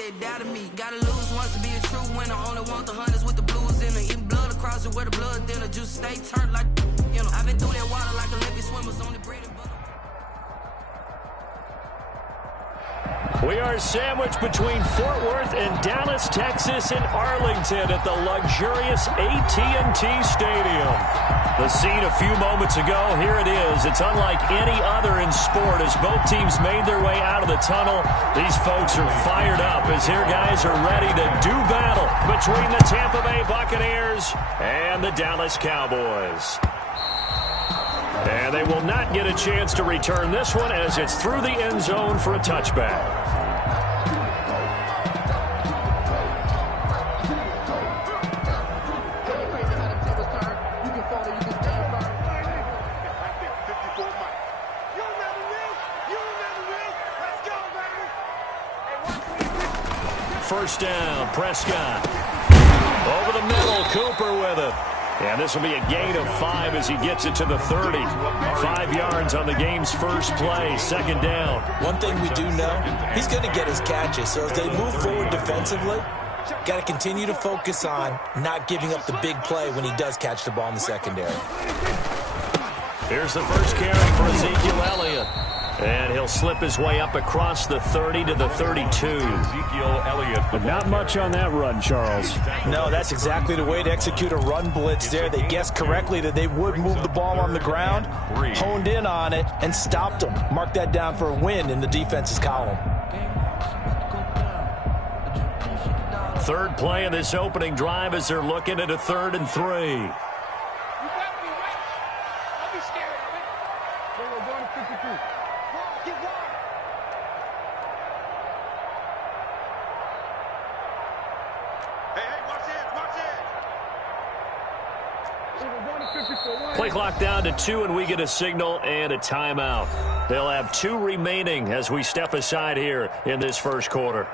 that doubted me. Gotta lose once to be a true winner. Only want the hunters with the blues in her. Eating blood across it where the blood thinner. Juice stay turned like, you know. I've been through that water like Olympic swimmers on the bread and butter. We are sandwiched between Fort Worth and Dallas, Texas, and Arlington at the luxurious AT&T Stadium. The scene a few moments ago, here it is. It's unlike any other in sport as both teams made their way out of the tunnel. These folks are fired up as their guys are ready to do battle between the Tampa Bay Buccaneers and the Dallas Cowboys. And they will not get a chance to return this one as it's through the end zone for a touchback. First down, Prescott. Over the middle, Cooper with it. And this will be a gain of 5 as he gets it to the 30. 5 yards on the game's first play, second down. One thing we do know, he's going to get his catches. So as they move forward defensively, got to continue to focus on not giving up the big play when he does catch the ball in the secondary. Here's the first carry for Ezekiel Elliott. And he'll slip his way up across the 30 to the 32. Ezekiel Elliott. But not much on that run, Charles. No, that's exactly the way to execute a run blitz there. They guessed correctly that they would move the ball on the ground, honed in on it, and stopped them. Mark that down for a win in the defense's column. Third play of this opening drive as they're looking at a 3rd and 3. Play clock down to 2, and we get a signal and a timeout. They'll have 2 remaining as we step aside here in this first quarter.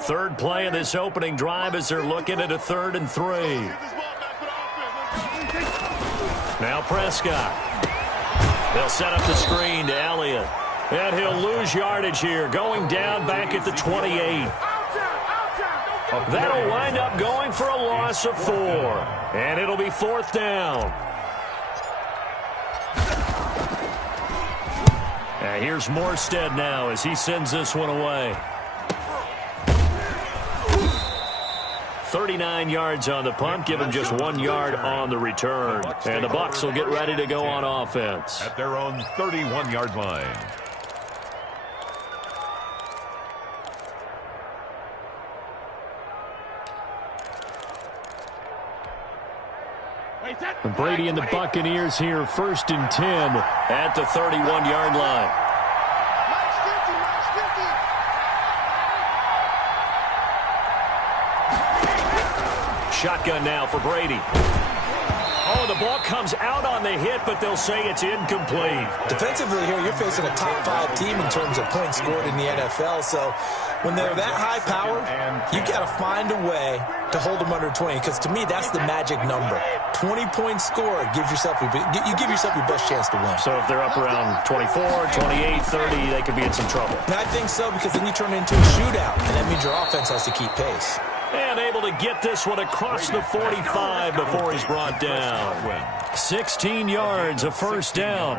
Third play of this opening drive as they're looking at a 3rd and 3. Now Prescott. They'll set up the screen to Elliott. And he'll lose yardage here, going down back at the 28. That'll wind up going for a loss of 4. And it'll be 4th down. And here's Morstead now as he sends this one away. 39 yards on the punt, give him just 1 yard on the return. And the Bucs will get ready to go on offense. At their own 31-yard line. And Brady and the Buccaneers here, 1st and 10 at the 31-yard line. Shotgun now for Brady. Oh, the ball comes out on the hit, but they'll say it's incomplete. Defensively here, you're facing a top 5 team in terms of points scored in the NFL. So when they're that high powered, you got to find a way to hold them under 20. Because to me, that's the magic number. 20 points scored, you give yourself your best chance to win. So if they're up around 24, 28, 30, they could be in some trouble. And I think so, because then you turn it into a shootout, and that means your offense has to keep pace. And able to get this one across the 45 before he's brought down. 16 yards, a first down.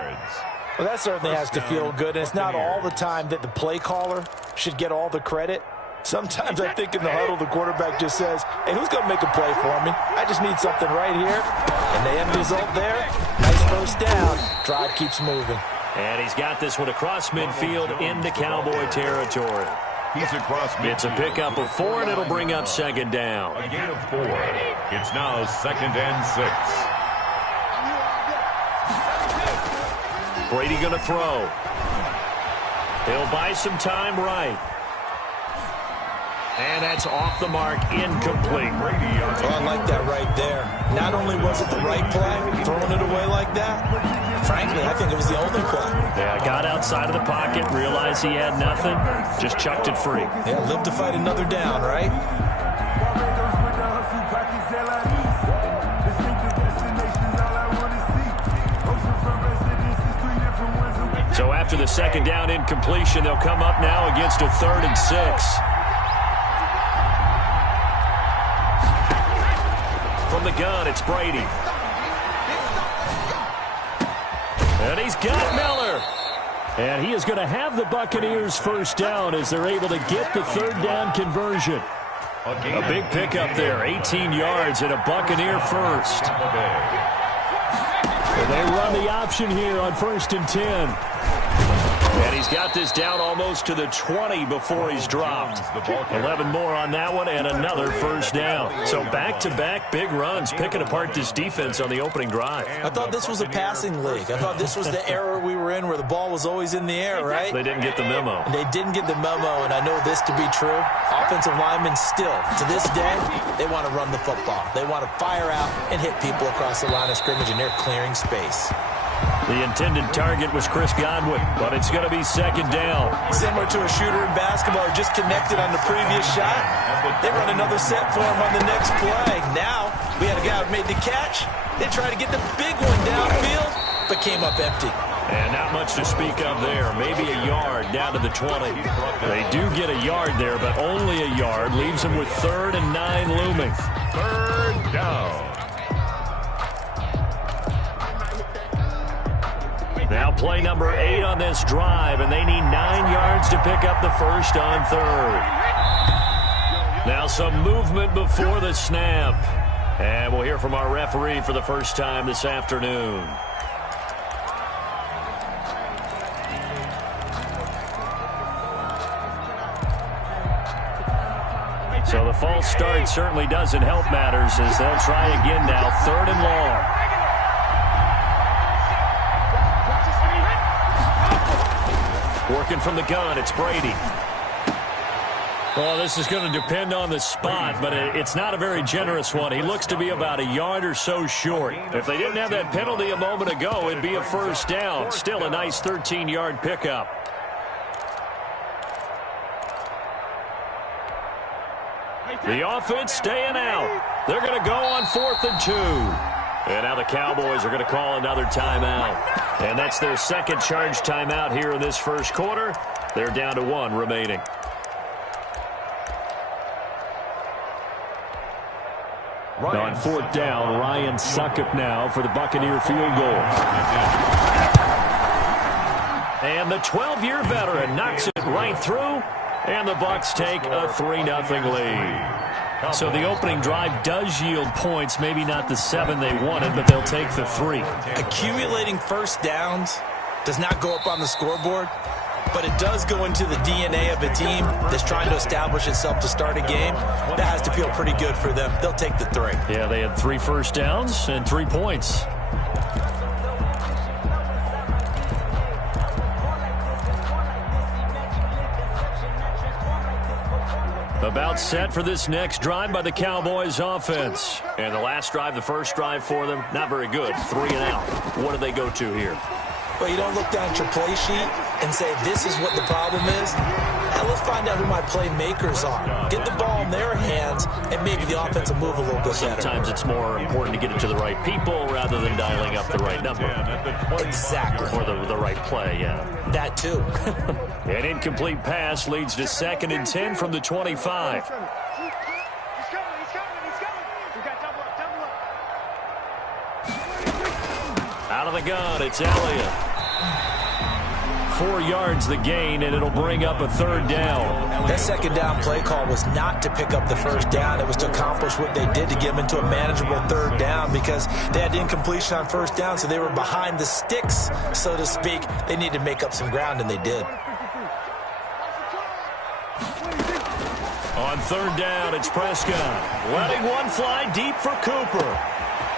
Well, that certainly has to feel good, and it's not all the time that the play caller should get all the credit. Sometimes I think in the huddle, the quarterback just says, hey, who's going to make a play for me? I just need something right here. And the end result there, nice first down. Drive keeps moving. And he's got this one across midfield into Cowboy territory. He's across midfield. It's a pickup of 4, and it'll bring up second down. A gain of 4. It's now 2nd and 6. Brady going to throw. He'll buy some time right. And that's off the mark, incomplete. Oh, I like that right there. Not only was it the right play, throwing it away like that, frankly, I think it was the only play. Yeah, got outside of the pocket, realized he had nothing, just chucked it free. Yeah, live to fight another down, right? after the second down incompletion, they'll come up now against a 3rd and 6. From the gun, it's Brady. And he's got Miller. And he is going to have the Buccaneers first down as they're able to get the 3rd down conversion. A big pickup there, 18 yards and a Buccaneer first. And they run the option here on 1st and 10. And he's got this down almost to the 20 before he's dropped. 11 more on that one and another first down. So back-to-back big runs, picking apart this defense on the opening drive. I thought this was a passing league. I thought this was the era we were in where the ball was always in the air, right? They didn't get the memo. They didn't get the memo, and I know this to be true. Offensive linemen still, to this day, they want to run the football. They want to fire out and hit people across the line of scrimmage, and they're clearing space. The intended target was Chris Godwin, but it's going to be 2nd down. Similar to a shooter in basketball who just connected on the previous shot. They run another set for him on the next play. Now, we had a guy who made the catch. They tried to get the big one downfield, but came up empty. And not much to speak of there. Maybe a yard down to the 20. They do get a yard there, but only a yard. Leaves them with 3rd and 9 looming. 3rd down. Now play number 8 on this drive, and they need 9 yards to pick up the first on 3rd. Now some movement before the snap. And we'll hear from our referee for the first time this afternoon. So the false start certainly doesn't help matters as they'll try again now, 3rd and long. Working from the gun, it's Brady. Well, this is going to depend on the spot, but it's not a very generous one. He looks to be about a yard or so short. If they didn't have that penalty a moment ago, it'd be a first down. Still a nice 13-yard pickup. The offense staying out. They're going to go on 4th and 2. And now the Cowboys are going to call another timeout. And that's their second charge timeout here in this first quarter. They're down to 1 remaining. On 4th down, Ryan Succop now for the Buccaneer field goal. And the 12-year veteran knocks it right through. And the Bucs take a 3-0 lead. So the opening drive does yield points, maybe not the 7 they wanted, but they'll take the 3. Accumulating first downs does not go up on the scoreboard, but it does go into the DNA of a team that's trying to establish itself to start a game. That has to feel pretty good for them. They'll take the 3. Yeah, they had 3 first downs and 3 points. About set for this next drive by the Cowboys offense. And the last drive, the first drive for them, not very good. 3 and out. What do they go to here? Well, you don't look down at your play sheet and say, this is what the problem is. Now let's find out who my playmakers are. Get the ball in their hands, and maybe the offense will move a little bit better. Sometimes it's more important to get it to the right people rather than dialing up the right number. Exactly. Or the right play, yeah. That too. An incomplete pass leads to 2nd and 10 from the 25. Out of the gun, it's Elliott. 4 yards the gain, and it'll bring up a 3rd down. That 2nd down play call was not to pick up the first down. It was to accomplish what they did to get them into a manageable 3rd down because they had incompletion on first down, so they were behind the sticks, so to speak. They needed to make up some ground, and they did. On 3rd down, it's Prescott. Letting one fly deep for Cooper.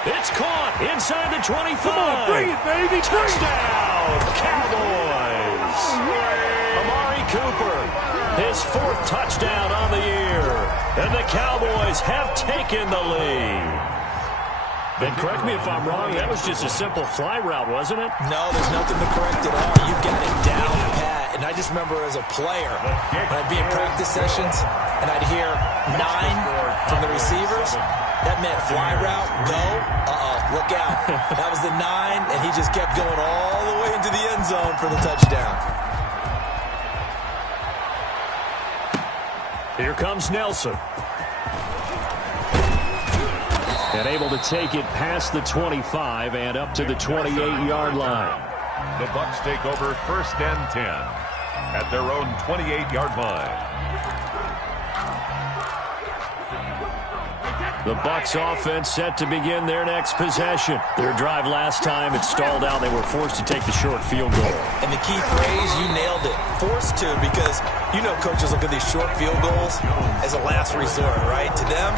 It's caught inside the 25. Come on, bring it, baby. Touchdown, Cowboys. Amari Cooper, his 4th touchdown on the year. And the Cowboys have taken the lead. Ben, correct me if I'm wrong, that was just a simple fly route, wasn't it? No, there's nothing to correct at all. You got it down pat. And I just remember as a player, when I'd be in practice sessions, and I'd hear 9, from the receivers. That meant fly route, go. Look out. That was the 9, and he just kept going all the way into the end zone for the touchdown. Here comes Nelson. And able to take it past the 25 and up to the 28-yard line. The Bucs take over 1st and 10 at their own 28-yard line. The Bucs offense set to begin their next possession. Their drive last time, it stalled out. They were forced to take the short field goal. And the key phrase, you nailed it. Forced to, because you know coaches look at these short field goals as a last resort, right? To them,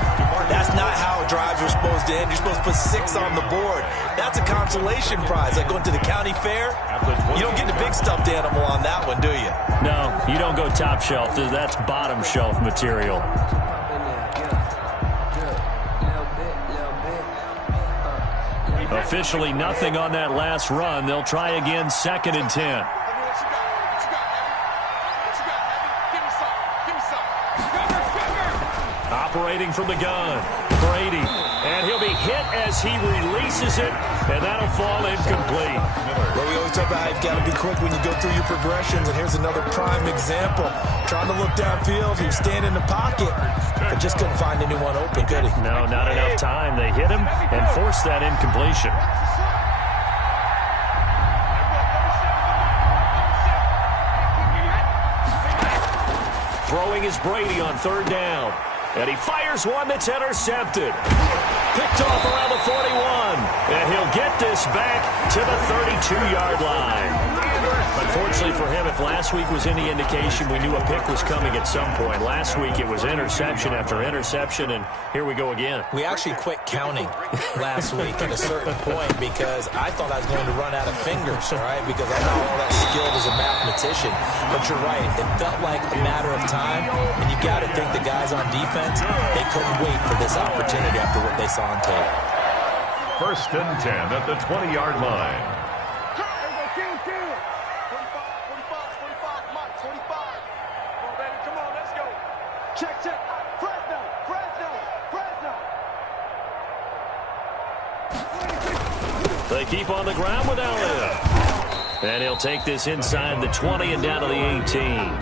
that's not how drives are supposed to end. You're supposed to put 6 on the board. That's a consolation prize. Like going to the county fair, you don't get the big stuffed animal on that one, do you? No, you don't go top shelf. That's bottom shelf material. Officially nothing on that last run. They'll try again, 2nd and 10. Operating from the gun, Brady. And he'll be hit as he releases it, and that'll fall incomplete. Well, we always talk about how you've got to be quick when you go through your progressions, and here's another prime example. Trying to look downfield, he was standing in the pocket, but just couldn't find anyone open, could he? No, not enough time. They hit him and forced that incompletion. Throwing is Brady on 3rd down. And he fires one that's intercepted. Picked off around the 41. And he'll get this back to the 32-yard line. Unfortunately for him, if last week was any indication, we knew a pick was coming at some point. Last week it was interception after interception, and here we go again. We actually quit counting last week at a certain point because I thought I was going to run out of fingers, all right, because I'm not all that skilled as a mathematician. But you're right. It felt like a matter of time, and you got to think the guys on defense, they couldn't wait for this opportunity after what they saw on tape. 1st and 10 at the 20-yard line. They keep on the ground with Elliott. And he'll take this inside the 20 and down to the 18.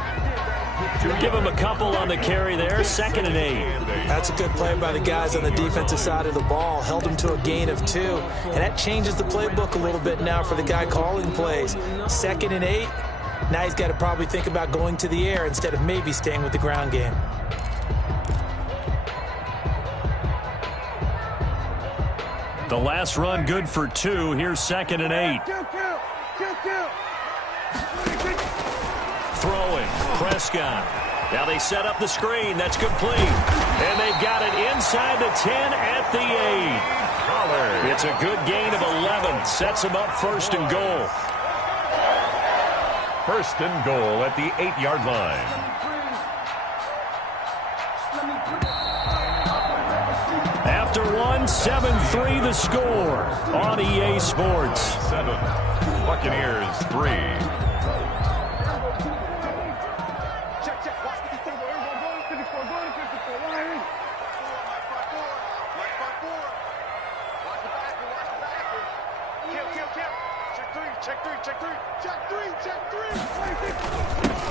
Give him a couple on the carry there, 2nd and 8. That's a good play by the guys on the defensive side of the ball. Held him to a gain of 2. And that changes the playbook a little bit now for the guy calling plays. 2nd and 8. Now he's got to probably think about going to the air instead of maybe staying with the ground game. The last run good for 2. Here's 2nd and 8. Throwing. Prescott. Now they set up the screen. That's complete. And they've got it inside the 10 at the 8. It's a good gain of 11. Sets them up 1st and goal. 1st and goal at the 8-yard line. After 7-3 the score on EA Sports. 7. Buccaneers 3.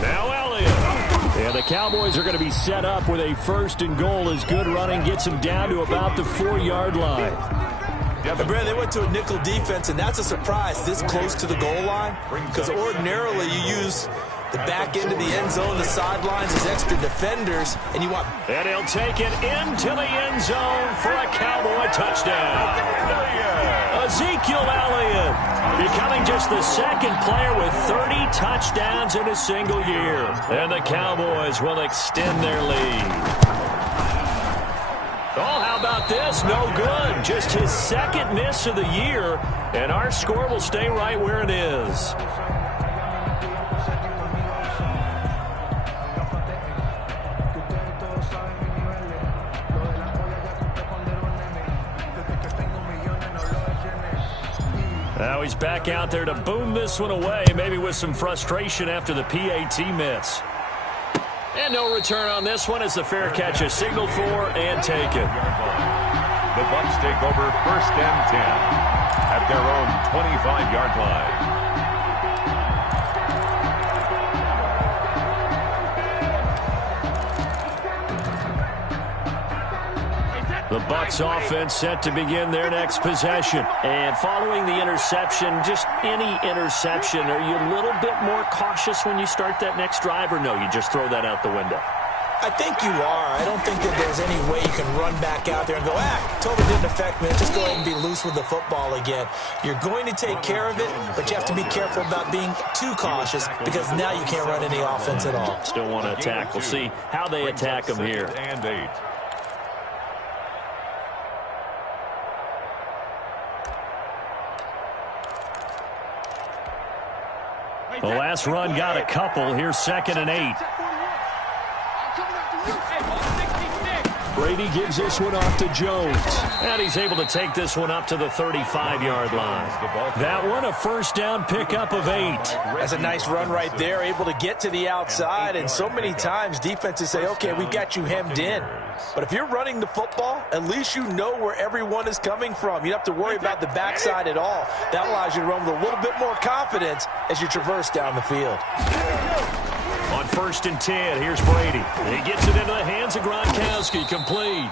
Now Elliott. And the Cowboys are going to be set up with a 1st and goal as good running gets them down to about the 4-yard line. Yeah, but Brad, they went to a nickel defense, and that's a surprise this close to the goal line, because ordinarily you use the back end of the end zone, the sidelines as extra defenders, and you want... And he'll take it into the end zone for a Cowboy touchdown. Ezekiel Elliott becoming just the 2nd player with 30 touchdowns in a single year. And the Cowboys will extend their lead. Oh, how about this? No good. Just his 2nd miss of the year, and our score will stay right where it is. Now he's back out there to boom this one away, maybe with some frustration after the PAT miss. And no return on this one as the fair catch is signaled for and taken. The Bucs take over 1st and 10 at their own 25-yard line. The Bucs offense set to begin their next possession. And following the interception, just any interception, are you a little bit more cautious when you start that next drive, or no, you just throw that out the window? I think you are. I don't think that there's any way you can run back out there and go, totally didn't affect me. Just go ahead and be loose with the football again. You're going to take care of it, but you have to be careful about being too cautious because now you can't run any offense at all. Still want to attack. We'll see how they attack them here. And 8. The last run got a couple. Here's 2nd and 8. Brady gives this one off to Jones. And he's able to take this one up to the 35-yard line. That one, a first down pickup of 8. That's a nice run right there, able to get to the outside. And so many times defenses say, okay, we got you hemmed in. But if you're running the football, at least you know where everyone is coming from. You don't have to worry about the backside at all. That allows you to run with a little bit more confidence as you traverse down the field. On 1st and 10, here's Brady. He gets it into the hands of Gronkowski, complete.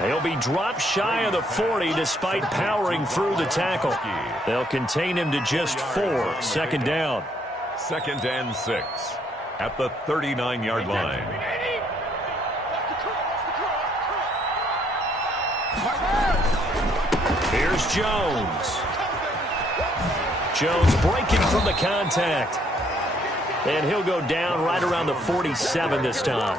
He'll be dropped shy of the 40 despite powering through the tackle. They'll contain him to just 4. 2nd down. 2nd and 6 at the 39-yard line. Here's Jones. Jones breaking from the contact. And he'll go down right around the 47 this time.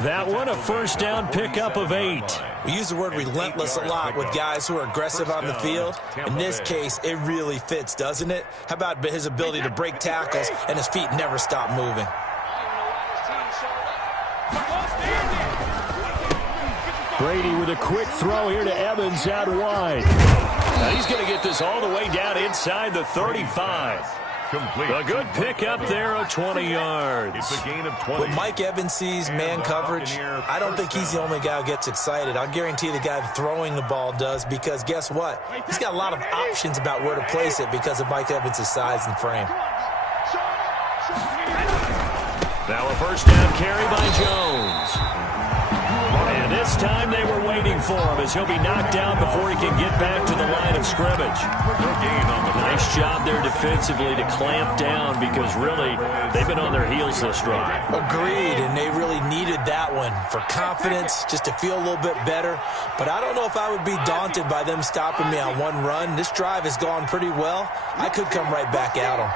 That one, a first down pickup of 8. We use the word relentless a lot with guys who are aggressive on the field. In this case, it really fits, doesn't it? How about his ability to break tackles and his feet never stop moving? Brady with a quick throw here to Evans out wide. Now he's going to get this all the way down inside the 35. Complete. A good pickup there of 20 yards. It's a gain of 20. When Mike Evans sees man coverage, I don't think he's the only guy who gets excited. I'll guarantee the guy throwing the ball does, because guess what? He's got a lot of options about where to place it because of Mike Evans' size and frame. Now a first down carry by Jones. And this time they were waiting for him as he'll be knocked down before he can get back to the line of scrimmage. Nice job there defensively to clamp down because really they've been on their heels this drive. Agreed, and they really needed that one for confidence, just to feel a little bit better. But I don't know if I would be daunted by them stopping me on one run. This drive has gone pretty well. I could come right back at them.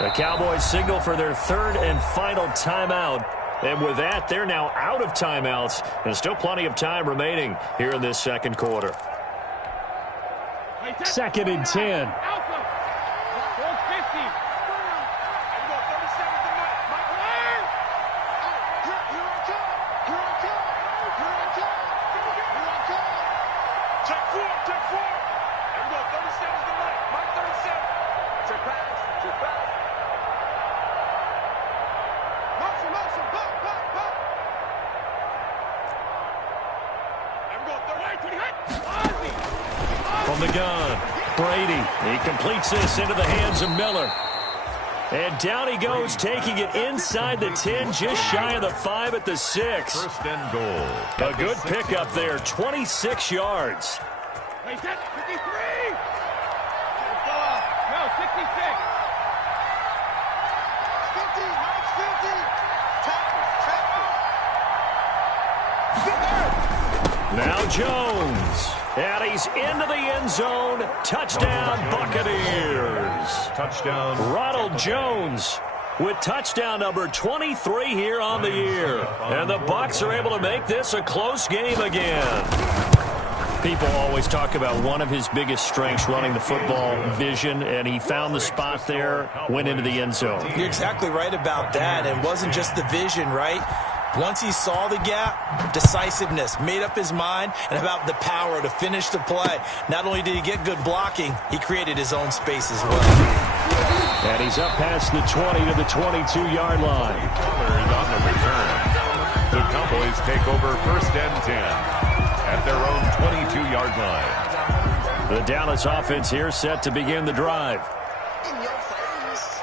The Cowboys signal for their 3rd and final timeout. And with that, they're now out of timeouts. And still plenty of time remaining here in this 2nd quarter. 2nd and 10. From the gun, Brady. He completes this into the hands of Miller. And down he goes, taking it inside the 10, just shy of the 5 at the 6. 1st and goal. A good pickup there, 26 yards. Hey, 53! No, 66. 50, Mike's 50. Now Jones. And he's into the end zone. Touchdown, Buccaneers. Touchdown. Ronald Jones with touchdown number 23 here on the year. And the Bucs are able to make this a close game again. People always talk about one of his biggest strengths, running the football, vision, and he found the spot there, went into the end zone. You're exactly right about that. It wasn't just the vision, right? Once he saw the gap, decisiveness, made up his mind, and about the power to finish the play. Not only did he get good blocking, he created his own space as well. And he's up past the 20 to the 22-yard line. Colors on the return. The Cowboys take over 1st and 10 at their own 22-yard line. The Dallas offense here set to begin the drive. In your face.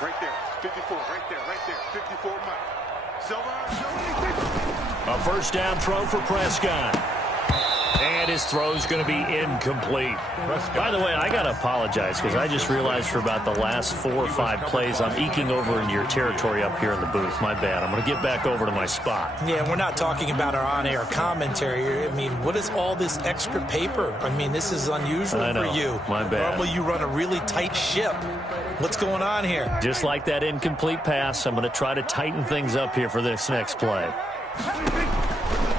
Right there. 54. Right there. 54 Mike. Silver. A first down throw for Prescott. And his throw's going to be incomplete. By the way, I got to apologize because I just realized for about the last 4 or 5 plays I'm eking over into your territory up here in the booth. My bad. I'm going to get back over to my spot. Yeah, we're not talking about our on-air commentary. I mean, what is all this extra paper? I mean, this is unusual for you. My bad. Normally you run a really tight ship. What's going on here? Just like that incomplete pass, I'm going to try to tighten things up here for this next play.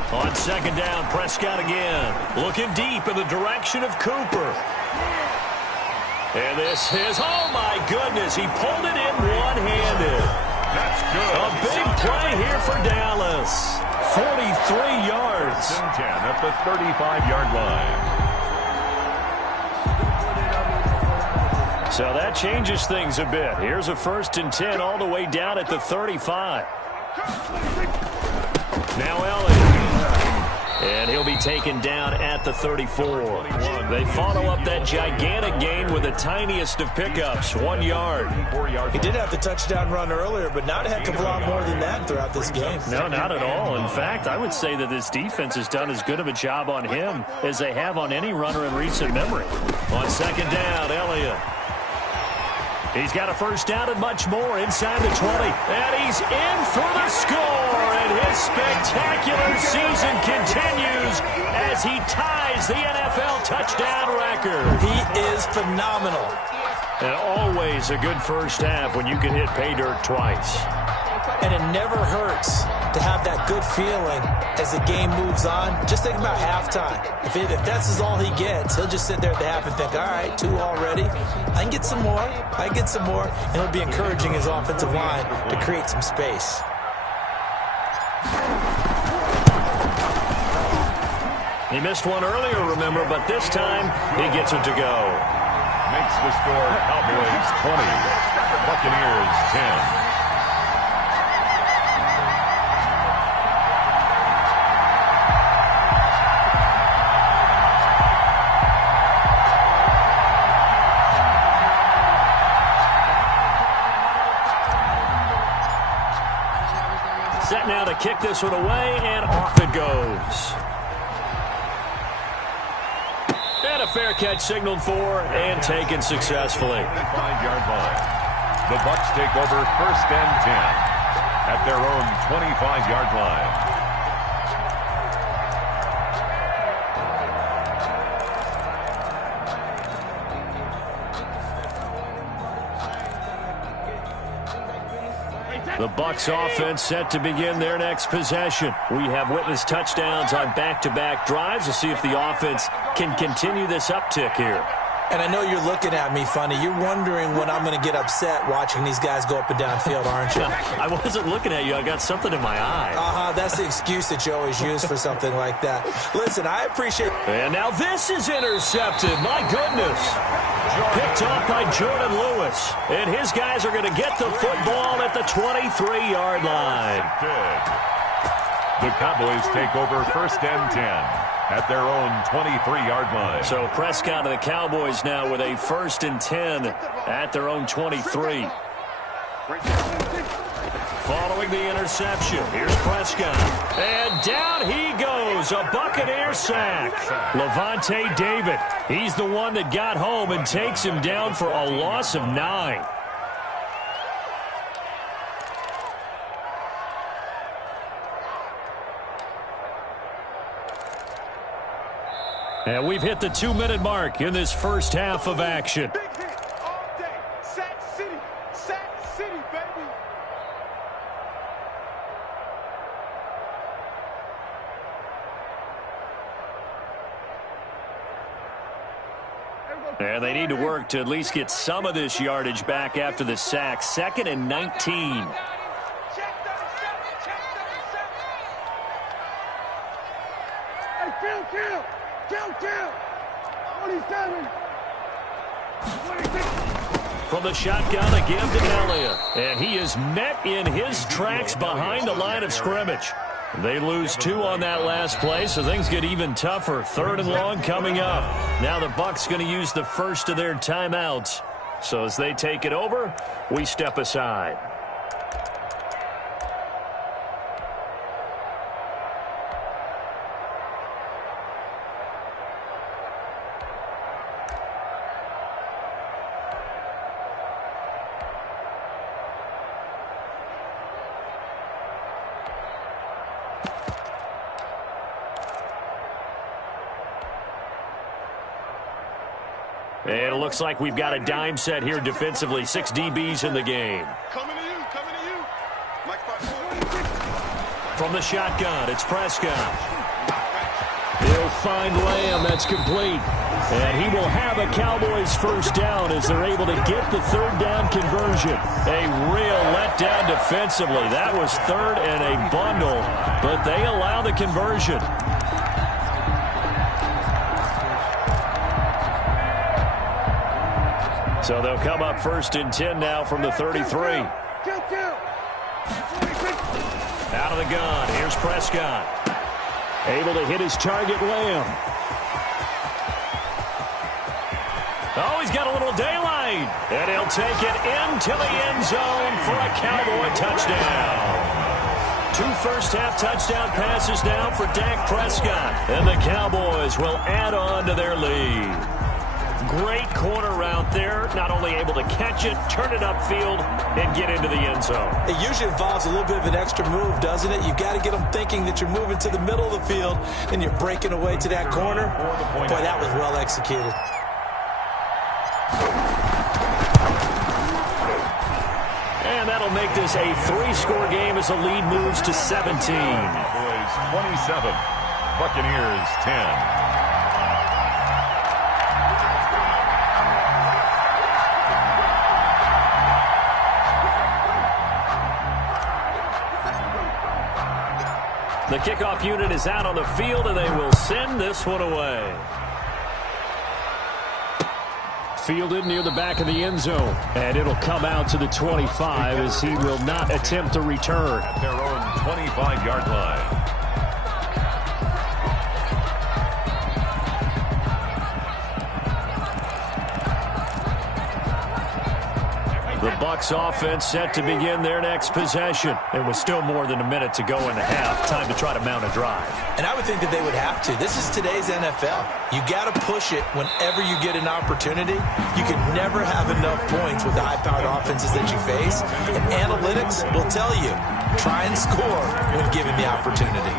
On second down, Prescott again. Looking deep in the direction of Cooper. And this is, oh my goodness, he pulled it in one-handed. That's good. A big play here for Dallas. 43 yards. 10 at the 35-yard line. So that changes things a bit. Here's a 1st and 10 all the way down at the 35. Now Elliott. And he'll be taken down at the 34. They follow up that gigantic gain with the tiniest of pickups, 1 yard. He did have the touchdown run earlier, but not a heck of a lot more than that throughout this game. No, not at all. In fact, I would say that this defense has done as good of a job on him as they have on any runner in recent memory. On second down, Elliott. He's got a first down and much more inside the 20. And he's in for the score. And his spectacular season continues as he ties the NFL touchdown record. He is phenomenal. And always a good first half when you can hit pay dirt twice. And it never hurts to have that good feeling as the game moves on. Just think about halftime. If that's all he gets, he'll just sit there at the half and think, all right, 2 already. I can get some more. And he'll be encouraging his offensive line to create some space. He missed one earlier, remember, but this time he gets it to go. Makes the score Cowboys 20, Buccaneers 10. Set now to kick this one away, and off it goes. And a fair catch signaled for and taken successfully. 5-yard line. The Bucs take over 1st and 10 at their own 25-yard line. The Bucs offense set to begin their next possession. We have witnessed touchdowns on back-to-back drives. We'll see if the offense can continue this uptick here. And I know you're looking at me funny. You're wondering when I'm going to get upset watching these guys go up and down field, aren't you? I wasn't looking at you. I got something in my eye. That's the excuse that you always use for something like that. Listen, I appreciate... And now this is intercepted. My goodness. Picked off by Jordan Lewis. And his guys are going to get the football at the 23-yard line. The Cowboys take over 1st and 10 at their own 23-yard line. So Prescott and the Cowboys now with a 1st and 10 at their own 23. Following the interception, here's Prescott. And down he goes, a Buccaneer sack. Levante David, he's the one that got home and takes him down for a loss of 9. And we've hit the 2-minute mark in this first half of action. Big hit all day. Sack City, baby. And they need to work to at least get some of this yardage back after the sack. 2nd and 19. Kill. 27. 26. From the shotgun, a give to Elliott. And he is met in his tracks behind the line of scrimmage. They lose 2 on that last play, so things get even tougher. 3rd and long coming up. Now the Bucs going to use the first of their timeouts. So as they take it over, we step aside. And it looks like we've got a dime set here defensively. 6 DBs in the game. Coming to you. Mike 5. From the shotgun, it's Prescott. He'll find Lamb. That's complete. And he will have a Cowboys first down as they're able to get the 3rd down conversion. A real letdown defensively. That was 3rd and a bundle, but they allow the conversion. So they'll come up 1st and 10 now from the 33. Out of the gun, here's Prescott. Able to hit his target, Lamb. Oh, he's got a little daylight. And he'll take it into the end zone for a Cowboy touchdown. 2 first-half touchdown passes now for Dak Prescott. And the Cowboys will add on to their lead. Great corner route there. Not only able to catch it, turn it upfield, and get into the end zone. It usually involves a little bit of an extra move, doesn't it? You've got to get them thinking that you're moving to the middle of the field, and you're breaking away to that corner. Boy, that was well executed. And that'll make this a 3-score game as the lead moves to 17. Cowboys 27, Buccaneers 10. The kickoff unit is out on the field, and they will send this one away. Fielded near the back of the end zone, and it'll come out to the 25 as he will not attempt to return. At their own 25-yard line. The Bucs offense set to begin their next possession. And with still more than a minute to go in the half, time to try to mount a drive. And I would think that they would have to. This is today's NFL. You got to push it whenever you get an opportunity. You can never have enough points with the high-powered offenses that you face. And analytics will tell you, try and score when given the opportunity.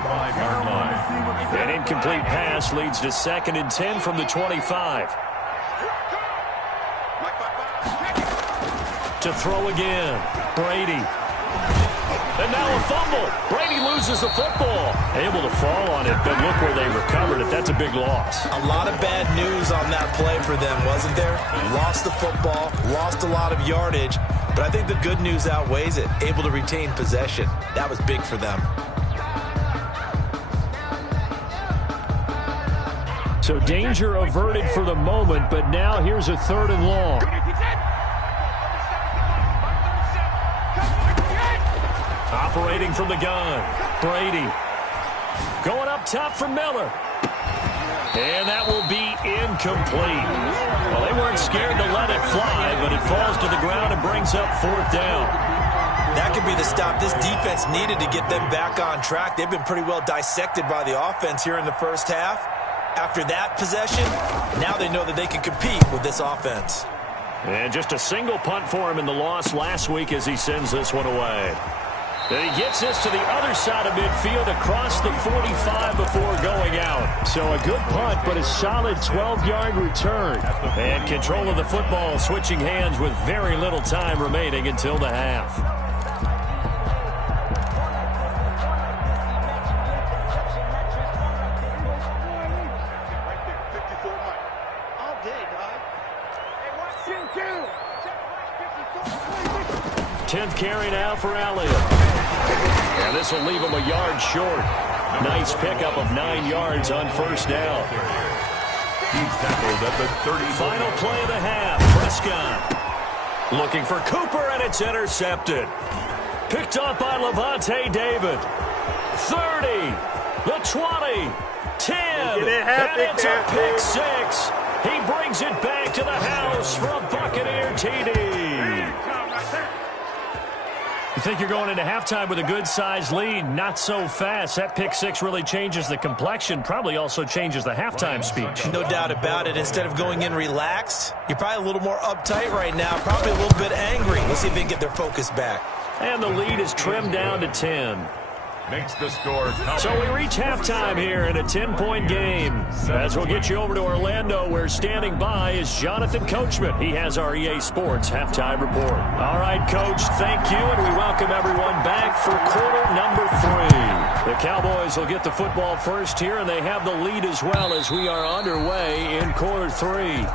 An incomplete pass leads to 2nd and 10 from the 25. To throw again, Brady. And now a fumble. Brady loses the football. Able to fall on it, but look where they recovered it. That's a big loss. A lot of bad news on that play for them, wasn't there? Lost the football, lost a lot of yardage, but I think the good news outweighs it. Able to retain possession. That was big for them. So danger averted for the moment, but now here's a 3rd and long. Operating from the gun, Brady. Going up top for Miller. And that will be incomplete. Well, they weren't scared to let it fly, but it falls to the ground and brings up 4th down. That could be the stop this defense needed to get them back on track. They've been pretty well dissected by the offense here in the first half. After that possession, now they know that they can compete with this offense. And just a single punt for him in the loss last week as he sends this one away. And he gets this to the other side of midfield across the 45 before going out. So a good punt, but a solid 12-yard return. And control of the football switching hands with very little time remaining until the half. All day, dog. Hey, watch him, 10th carry now for Elliott. And this will leave him a yard short. Nice pickup of 9 yards on first down. He's tackled at the 30. Final play of the half. Prescott looking for Cooper, and it's intercepted. Picked up by Levante David. 30, the 20, 10, and it's a pick six. He brings it back to the house for a Buccaneer TD. You think you're going into halftime with a good-sized lead? Not so fast. That pick six really changes the complexion, probably also changes the halftime speech. No doubt about it. Instead of going in relaxed, you're probably a little more uptight right now, probably a little bit angry. Let's see if they can get their focus back. And the lead is trimmed down to 10. Makes the score. So we reach halftime here in a 10-point game. As we'll get you over to Orlando, where standing by is Jonathan Coachman. He has our EA Sports halftime report. All right, Coach, thank you, and we welcome everyone back for quarter number 3. The Cowboys will get the football first here, and they have the lead as well as we are underway in quarter 3.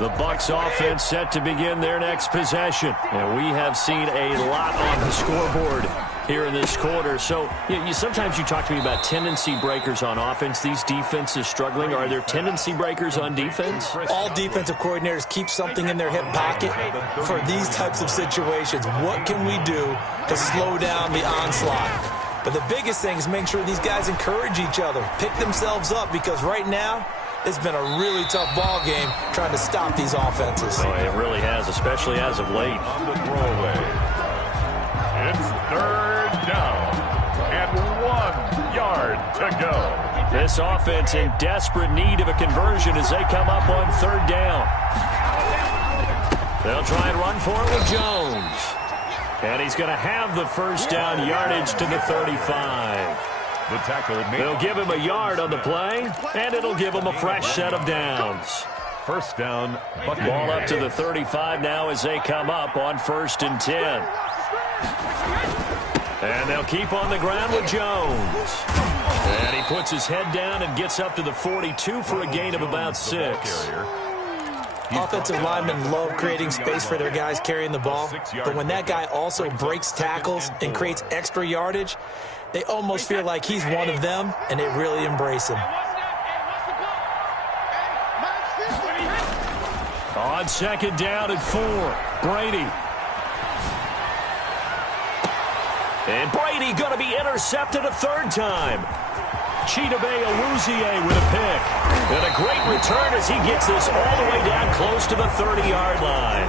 The Bucs offense set to begin their next possession. And we have seen a lot on the scoreboard here in this quarter. So sometimes you talk to me about tendency breakers on offense. These defenses struggling. Are there tendency breakers on defense? All defensive coordinators keep something in their hip pocket for these types of situations. What can we do to slow down the onslaught? But the biggest thing is make sure these guys encourage each other, pick themselves up, because right now, it's been a really tough ball game trying to stop these offenses. Oh, it really has, especially as of late. On the throwaway. It's third down and 1 yard to go. This offense in desperate need of a conversion as they come up on third down. They'll try and run for it with Jones. And he's going to have the first down yardage to the 35. The tackle. They'll give him a yard on the play, and it'll give him a fresh set of downs. First down. Ball up to the 35 now as they come up on 1st and 10. And they'll keep on the ground with Jones. And he puts his head down and gets up to the 42 for a gain of about 6. Offensive linemen love creating space for their guys carrying the ball, but when that guy also breaks tackles and creates extra yardage, they almost feel like he's one of them, and they really embrace him. On 2nd down and 4, Brady. And Brady going to be intercepted a 3rd time. Chidobe Awuzie with a pick. And a great return as he gets this all the way down close to the 30-yard line.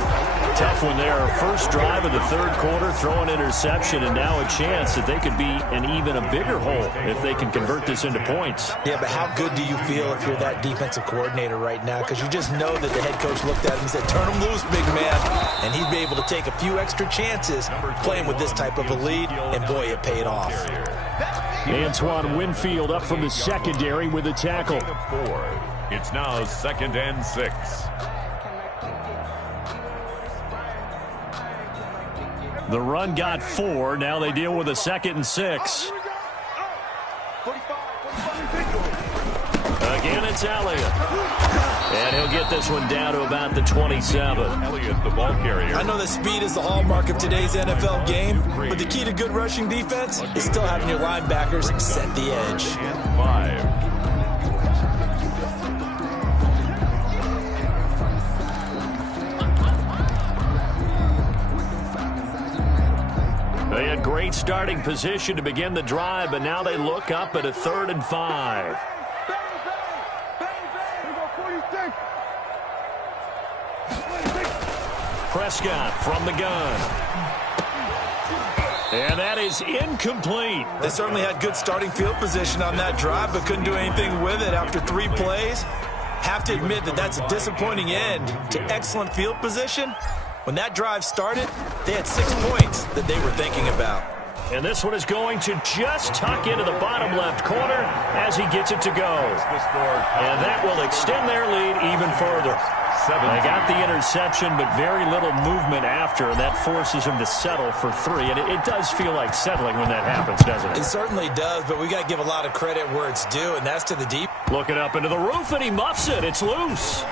Tough one there. First drive of the 3rd quarter, throw an interception, and now a chance that they could be in even a bigger hole if they can convert this into points. Yeah, but how good do you feel if you're that defensive coordinator right now? Because you just know that the head coach looked at him and said, turn him loose, big man. And he'd be able to take a few extra chances playing with this type of a lead, and boy, it paid off. Antoine Winfield up from the secondary with a tackle. It's now 2nd and 6. The run got 4. Now they deal with a 2nd and 6. Again, it's Elliott. And he'll get this one down to about the 27. Elliott, the ball carrier. I know that speed is the hallmark of today's NFL game, but the key to good rushing defense is still having your linebackers set the edge. 5. They had great starting position to begin the drive, but now they look up at a 3rd and 5. Prescott from the gun. And that is incomplete. They certainly had good starting field position on that drive, but couldn't do anything with it after 3 plays. Have to admit that that's a disappointing end to excellent field position. When that drive started, they had 6 points that they were thinking about. And this one is going to just tuck into the bottom left corner as he gets it to go. And that will extend their lead even further. They got the interception, but very little movement after, and that forces him to settle for 3. And it does feel like settling when that happens, doesn't it? It certainly does, but we got to give a lot of credit where it's due, and that's to the deep. Looking up into the roof, and he muffs it. It's loose.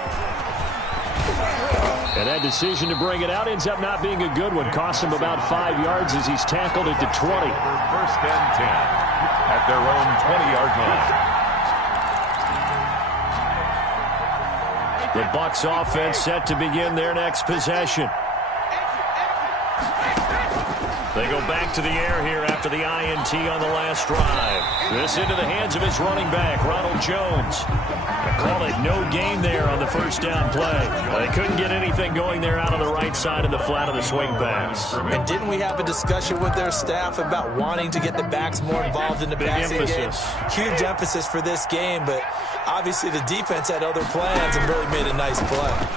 And that decision to bring it out ends up not being a good one. Costs him about 5 yards as he's tackled it to 20. First and 10 at their own 20-yard line. The Bucs offense set to begin their next possession. They go back to the air here after the INT on the last drive. This into the hands of his running back, Ronald Jones. They call it no gain there on the first down play. They couldn't get anything going there out on the right side of the flat of the swing pass. And didn't we have a discussion with their staff about wanting to get the backs more involved in the passing game? Huge emphasis for this game, but obviously the defense had other plans and really made a nice play.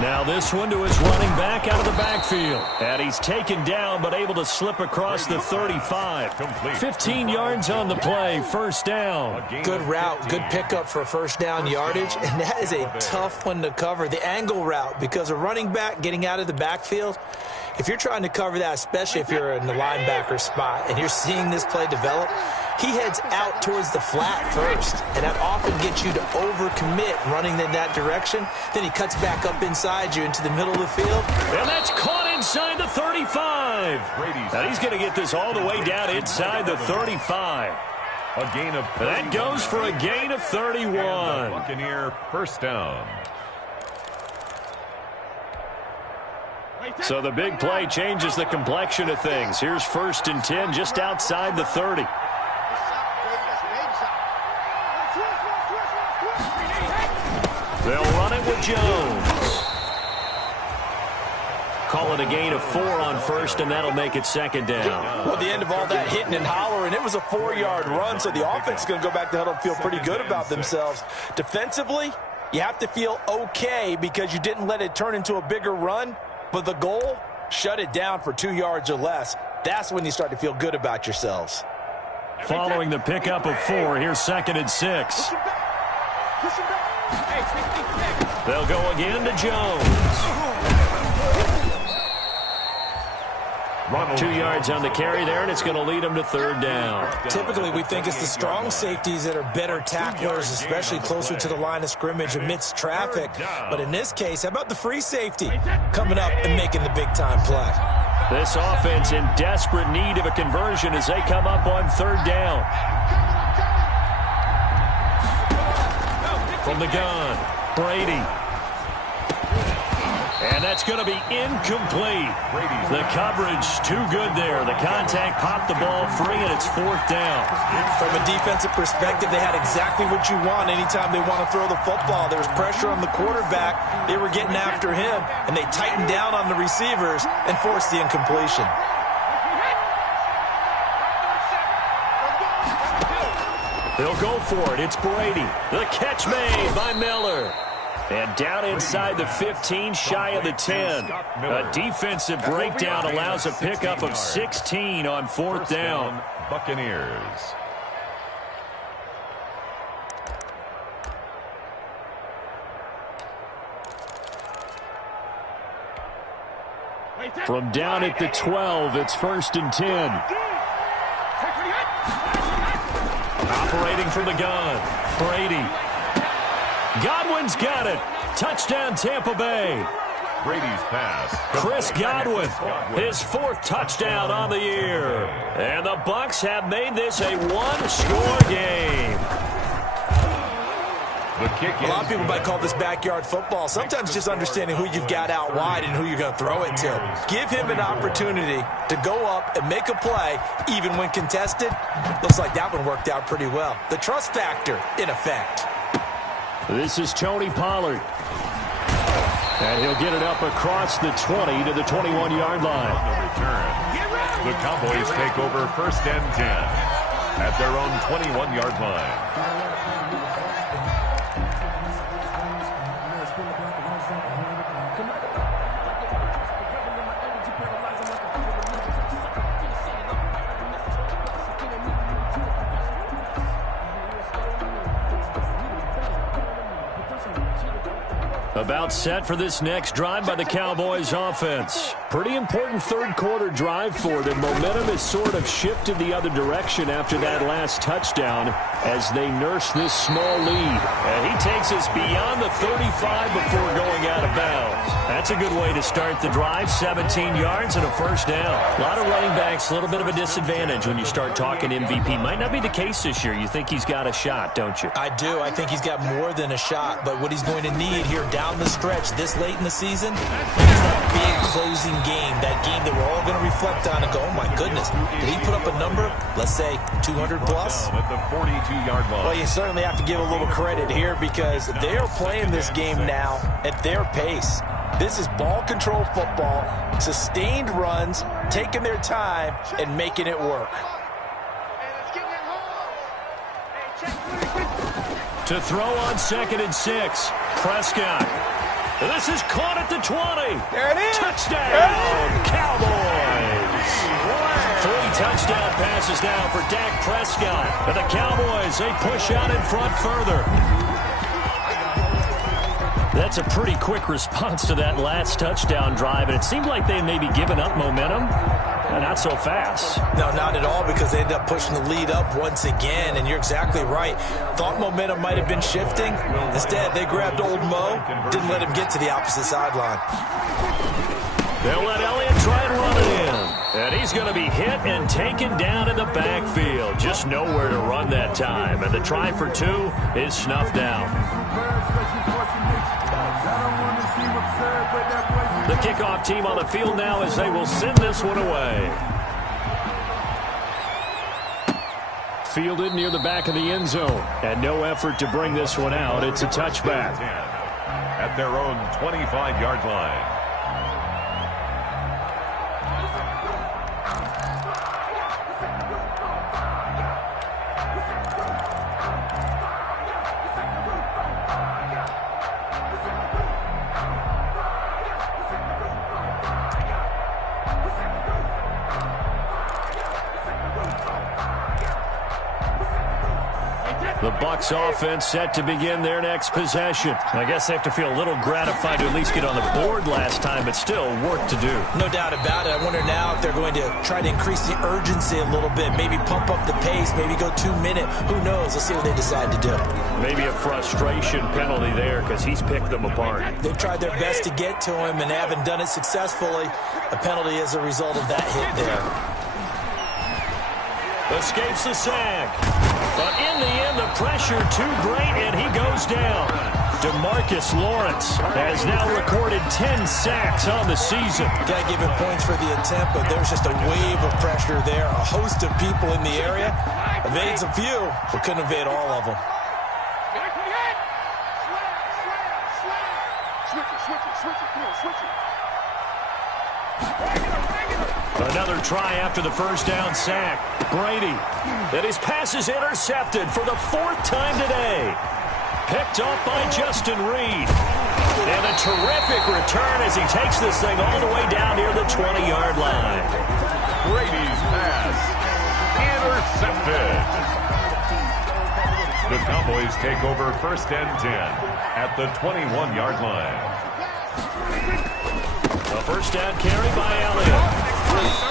Now this one to his running back out of the backfield. And he's taken down but able to slip across the 35. 15 yards on the play, first down. Good route, good pickup for first down yardage, and that is a tough one to cover. The angle route, because a running back getting out of the backfield, if you're trying to cover that, especially if you're in the linebacker spot and you're seeing this play develop, he heads out towards the flat first, and that often gets you to overcommit running in that direction. Then he cuts back up inside you into the middle of the field. And that's caught inside the 35. Now he's going to get this all the way down inside the 35. A gain of 30. That goes for a gain of 31. Buccaneer first down. So the big play changes the complexion of things. Here's first and 10 just outside the 30. They'll run it with Jones. Call it a gain of 4 on first, and that'll make it second down. Well, at the end of all that hitting and hollering, it was a 4-yard run, so the offense is going to go back to huddle and feel pretty good about themselves. Defensively, you have to feel okay because you didn't let it turn into a bigger run, but the goal, shut it down for 2 yards or less. That's when you start to feel good about yourselves. Following the pickup of 4, here's second and 6. They'll go again to Jones. 2 yards on the carry there, and it's going to lead them to third down. Typically, we think it's the strong safeties that are better tacklers, especially closer to the line of scrimmage amidst traffic. But in this case, how about the free safety coming up and making the big-time play? This offense in desperate need of a conversion as they come up on third down. From the gun, Brady. And that's going to be incomplete. The coverage too good there. The contact popped the ball free, and it's fourth down. From a defensive perspective, they had exactly what you want anytime they want to throw the football. There was pressure on the quarterback. They were getting after him, and they tightened down on the receivers and forced the incompletion. They'll go for it. It's Brady. The catch made by Miller. And down inside the 15, shy of the 10. A defensive breakdown allows a pickup of 16 on fourth down. Buccaneers. From down at the 12, it's first and 10. Operating from the gun, Brady. Godwin's got it. Touchdown, Tampa Bay. Brady's pass. Chris Godwin, his fourth touchdown on the year. And the Bucs have made this a one-score game. The kick A lot of people might call this backyard football. Sometimes just understanding who you've got out wide and who you're going to throw it to. Give him an opportunity to go up and make a play, even when contested. Looks like that one worked out pretty well. The trust factor, in effect. This is Tony Pollard. And he'll get it up across the 20 to the 21-yard line. On the return, the Cowboys take over first and 10 at their own 21-yard line. About set for this next drive by the Cowboys offense. Pretty important third quarter drive for them. Momentum has sort of shifted the other direction after that last touchdown as they nurse this small lead. And he takes us beyond the 35 before going out of bounds. That's a good way to start the drive. 17 yards and a first down. A lot of running backs, a little bit of a disadvantage when you start talking MVP. Might not be the case this year. You think he's got a shot, don't you? I do. I think he's got more than a shot. But what he's going to need here down the stretch this late in the season is that big closing game, that game that we're all going to reflect on and go, oh my goodness, did he put up a number, let's say 200 plus? At the 42-yard line. Well, you certainly have to give a little credit here because they are playing this game now at their pace. This is ball control football, sustained runs, taking their time and making it work. To throw on 2nd and 6, Prescott. This is caught at the 20. There it is. Touchdown, Cowboys. 3 touchdown passes now for Dak Prescott. And the Cowboys, they push out in front further. That's a pretty quick response to that last touchdown drive, and it seemed like they may be giving up momentum. Not so fast. No, not at all, because they ended up pushing the lead up once again, and you're exactly right. Thought momentum might have been shifting. Instead, they grabbed old Mo, didn't let him get to the opposite sideline. They'll let Elliott try and run it in. And he's going to be hit and taken down in the backfield. Just nowhere to run that time. And the try for 2 is snuffed out. The kickoff team on the field now as they will send this one away. Fielded near the back of the end zone. And no effort to bring this one out. It's a touchback. At their own 25-yard line. The Bucs offense set to begin their next possession. I guess they have to feel a little gratified to at least get on the board last time, but still work to do. No doubt about it. I wonder now if they're going to try to increase the urgency a little bit, maybe pump up the pace, maybe go 2-minute. Who knows? Let's see what they decide to do. Maybe a frustration penalty there because he's picked them apart. They've tried their best to get to him and haven't done it successfully. A penalty as a result of that hit there. Escapes the sack. But in the end, the pressure too great, and he goes down. DeMarcus Lawrence has now recorded 10 sacks on the season. Got to give him points for the attempt, but there's just a wave of pressure there. A host of people in the area. Evades a few, but couldn't evade all of them. Another try after the first down sack. Brady. And his pass is intercepted for the 4th time today. Picked off by Justin Reed. And a terrific return as he takes this thing all the way down near the 20-yard line. Brady's pass intercepted. The Cowboys take over 1st and 10 at the 21-yard line. A first down carry by Elliott.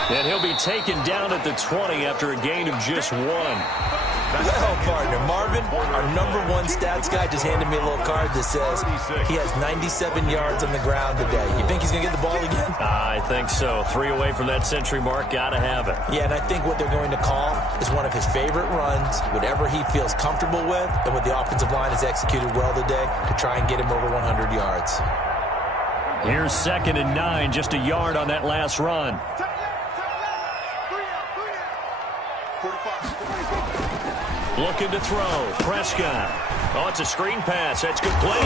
And he'll be taken down at the 20 after a gain of just 1. Well, partner, Marvin, our #1 stats guy just handed me a little card that says he has 97 yards on the ground today. You think he's going to get the ball again? I think so. 3 away from that century mark. Got to have it. Yeah, and I think what they're going to call is one of his favorite runs, whatever he feels comfortable with, and what the offensive line has executed well today to try and get him over 100 yards. Here's 2nd and 9, just a yard on that last run. Looking to throw. Prescott. Oh, it's a screen pass. That's complete.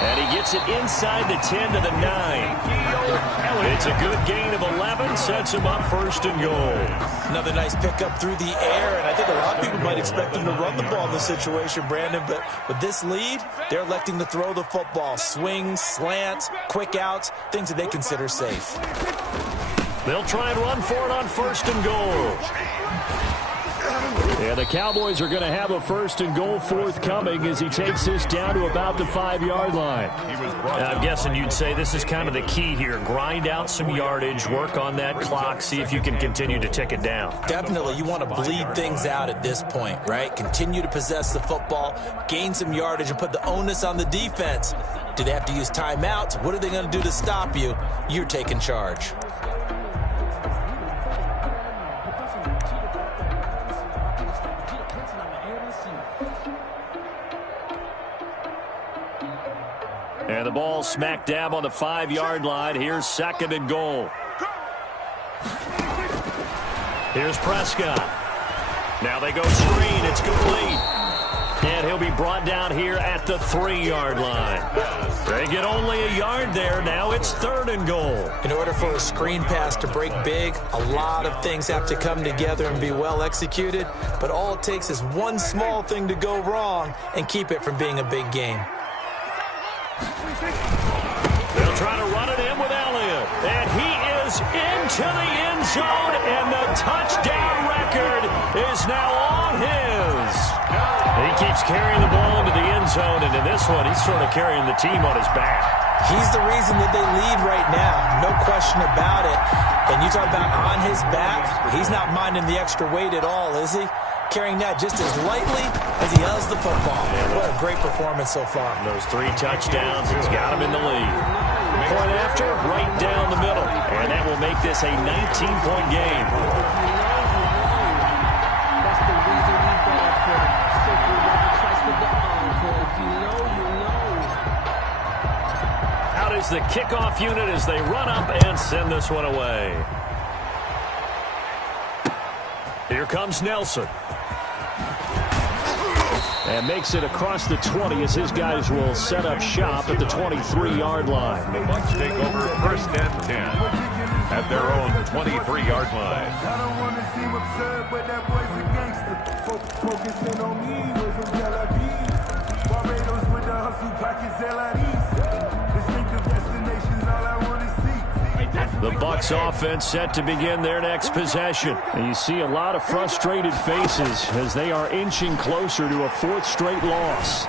And he gets it inside the 10 to the 9. It's a good gain of 11. Sets him up 1st and goal. Another nice pickup through the air, and I think a lot of people might expect him to run the ball in this situation, Brandon, but with this lead, they're electing to throw the football. Swings, slants, quick outs, things that they consider safe. They'll try and run for it on 1st and goal. And the Cowboys are going to have a 1st and goal forthcoming as he takes this down to about the 5-yard line. I'm guessing you'd say this is kind of the key here. Grind out some yardage, work on that clock, see if you can continue to tick it down. Definitely, you want to bleed things out at this point, right? Continue to possess the football, gain some yardage, and put the onus on the defense. Do they have to use timeouts? What are they going to do to stop you? You're taking charge. And the ball smack dab on the 5-yard line. Here's 2nd and goal. Here's Prescott. Now they go screen. It's complete. And he'll be brought down here at the 3-yard line. They get only a yard there. Now it's 3rd and goal. In order for a screen pass to break big, a lot of things have to come together and be well executed. But all it takes is one small thing to go wrong and keep it from being a big game. They'll try to run it in with Elliott. And he is into the end zone. And the touchdown record is now on his. He keeps carrying the ball into the end zone. And in this one, he's sort of carrying the team on his back. He's the reason that they lead right now. No question about it. And you talk about on his back, he's not minding the extra weight at all, is he? Carrying that just as lightly as he does the football. What a great performance so far. Those 3 touchdowns, he's got him in the lead. Point after, right down the middle. And that will make this a 19-point game. Out is the kickoff unit as they run up and send this one away. Here comes Nelson. And makes it across the 20 as his guys will set up shop at the 23-yard line. The Bucs take over 1st and 10 at their own 23-yard line. I don't want to seem absurd, but that boy's a gangster. Focusing on me, we're from Tel Aviv. Barbados with the hustle pockets, LIDs. Distinctive destinations, all I want to see. The Bucs offense set to begin their next possession. And you see a lot of frustrated faces as they are inching closer to a 4th straight loss.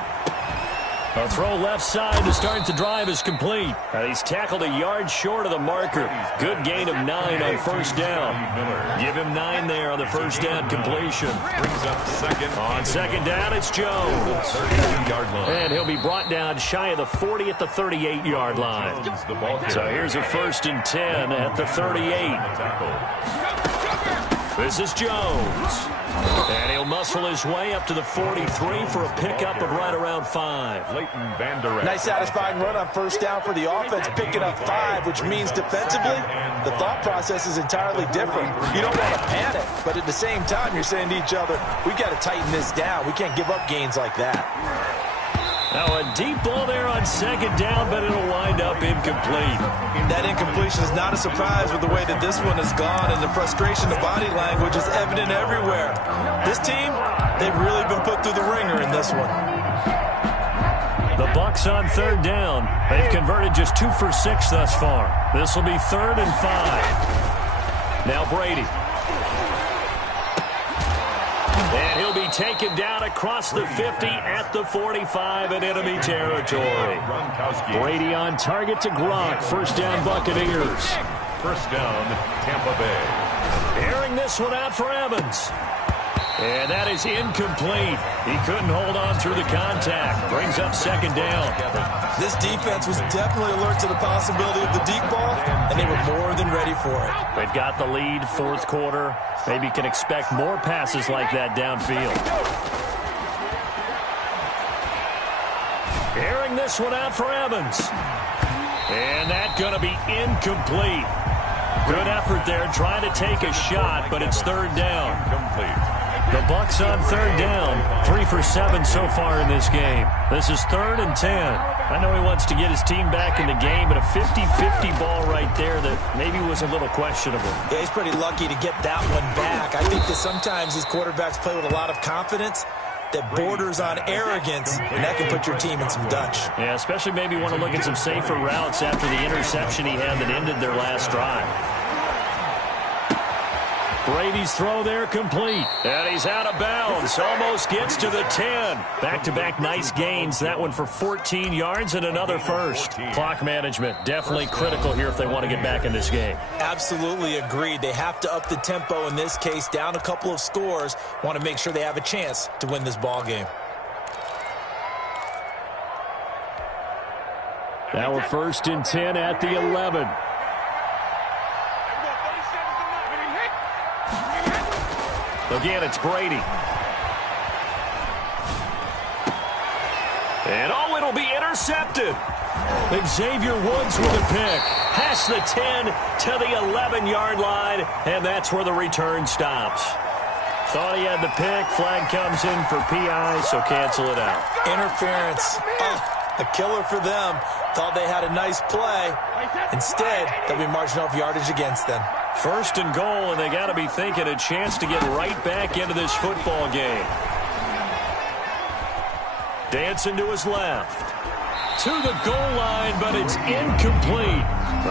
A throw left side to start the drive is complete. And he's tackled a yard short of the marker. Good gain of 9 on 1st down. Give him 9 there on the 1st down completion. Brings up 2nd. On 2nd down, it's Jones. 32-yard line. And he'll be brought down shy of the 40 at the 38-yard line. So here's a 1st and 10 at the 38. This is Jones. And he'll muscle his way up to the 43 for a pickup of right around 5. Nice satisfying run on 1st down for the offense, picking up 5, which means defensively, the thought process is entirely different. You don't want to panic, but at the same time, you're saying to each other, we got to tighten this down. We can't give up gains like that. Now a deep ball there on 2nd down, but it'll wind up incomplete. That incompletion is not a surprise with the way that this one has gone, and the frustration, the body language is evident everywhere. This team, they've really been put through the ringer in this one. The Bucs on 3rd down. They've converted just 2 for 6 thus far. This will be 3rd and 5. Now Brady. And he'll be taken down across the 50 at the 45 in enemy territory. Brady on target to Gronk. 1st down Buccaneers. 1st down, Tampa Bay. Airing this one out for Evans. And that is incomplete. He couldn't hold on through the contact. Brings up 2nd down. This defense was definitely alert to the possibility of the deep ball, and they were more than ready for it. They've got the lead, 4th quarter. Maybe can expect more passes like that downfield. Airing this one out for Evans. And that's going to be incomplete. Good effort there trying to take a shot, but it's 3rd down. Incomplete. The Bucs on 3rd down. 3 for 7 so far in this game. This is 3rd and 10. I know he wants to get his team back in the game, but a 50-50 ball right there that maybe was a little questionable. Yeah, he's pretty lucky to get that one back. I think that sometimes these quarterbacks play with a lot of confidence that borders on arrogance, and that can put your team in some Dutch. Yeah, especially maybe want to look at some safer routes after the interception he had that ended their last drive. Brady's throw there complete. And he's out of bounds. Almost gets to the 10. Back-to-back nice gains. That one for 14 yards and another first. Clock management definitely critical here if they want to get back in this game. Absolutely agreed. They have to up the tempo in this case. Down a couple of scores. Want to make sure they have a chance to win this ball game. Now we're 1st and 10 at the 11. Again, it's Brady. And oh, it'll be intercepted. Xavier Woods with a pick. Past the 10 to the 11-yard line, and that's where the return stops. Thought he had the pick. Flag comes in for PI, so cancel it out. Interference. A killer for them. Thought they had a nice play. Instead, they'll be marching off yardage against them. 1st and goal, and they got to be thinking a chance to get right back into this football game. Dancing to his left. To the goal line, but it's incomplete.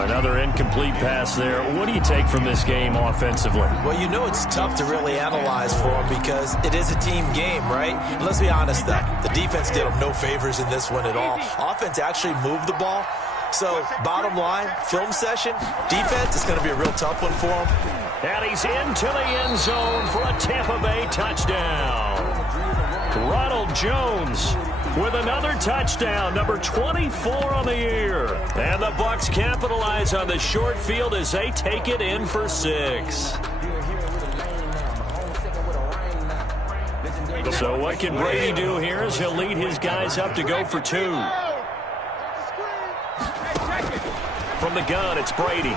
Another incomplete pass there. What do you take from this game offensively? Well, you know it's tough to really analyze for them because it is a team game, right? And let's be honest, though. The defense did them no favors in this one at all. Offense actually moved the ball. So, bottom line, film session, defense is going to be a real tough one for them. And he's into the end zone for a Tampa Bay touchdown. Ronald Jones with another touchdown, number 24 on the year. And the Bucs capitalize on the short field as they take it in for 6. So what can Brady do here as he'll lead his guys up to go for 2. From the gun, it's Brady.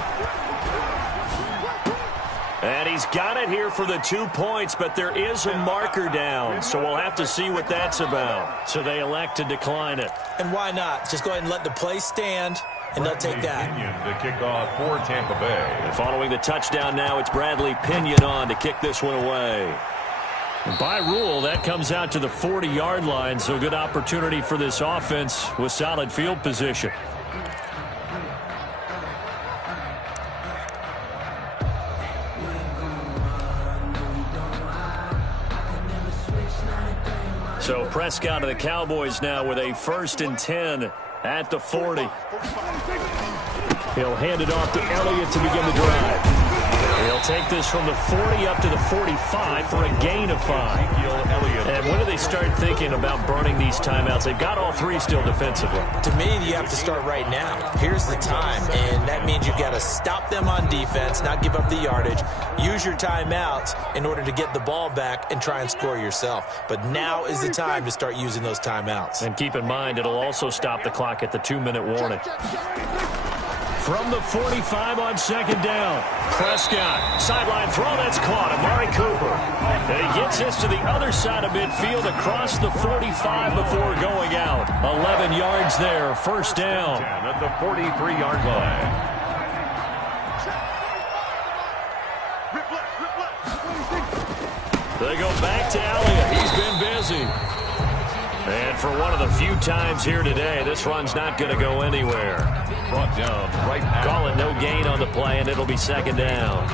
And he's got it here for the 2 points, but there is a marker down, so we'll have to see what that's about. So they elect to decline it. And why not? Just go ahead and let the play stand, and they'll take that. The kickoff for Tampa Bay. And following the touchdown now, it's Bradley Pinion on to kick this one away. And by rule, that comes out to the 40-yard line, so good opportunity for this offense with solid field position. So Prescott of the Cowboys now with a 1st and 10 at the 40. He'll hand it off to Elliott to begin the drive. He'll take this from the 40 up to the 45 for a gain of 5. And when do they start thinking about burning these timeouts? They've got all 3 still defensively. To me, you have to start right now. Here's the time, and that means you've got to stop them on defense, not give up the yardage, use your timeouts in order to get the ball back and try and score yourself. But now is the time to start using those timeouts. And keep in mind, it'll also stop the clock at the 2-minute warning. From the 45 on 2nd down. Prescott, sideline throw, that's caught. Amari Cooper. And he gets this to the other side of midfield across the 45 before going out. 11 yards there, 1st down. At the 43-yard line. They go back to Elliott. He's been busy. And for one of the few times here today, this run's not going to go anywhere. Brought down right now. Call it no gain on the play, and it'll be 2nd down.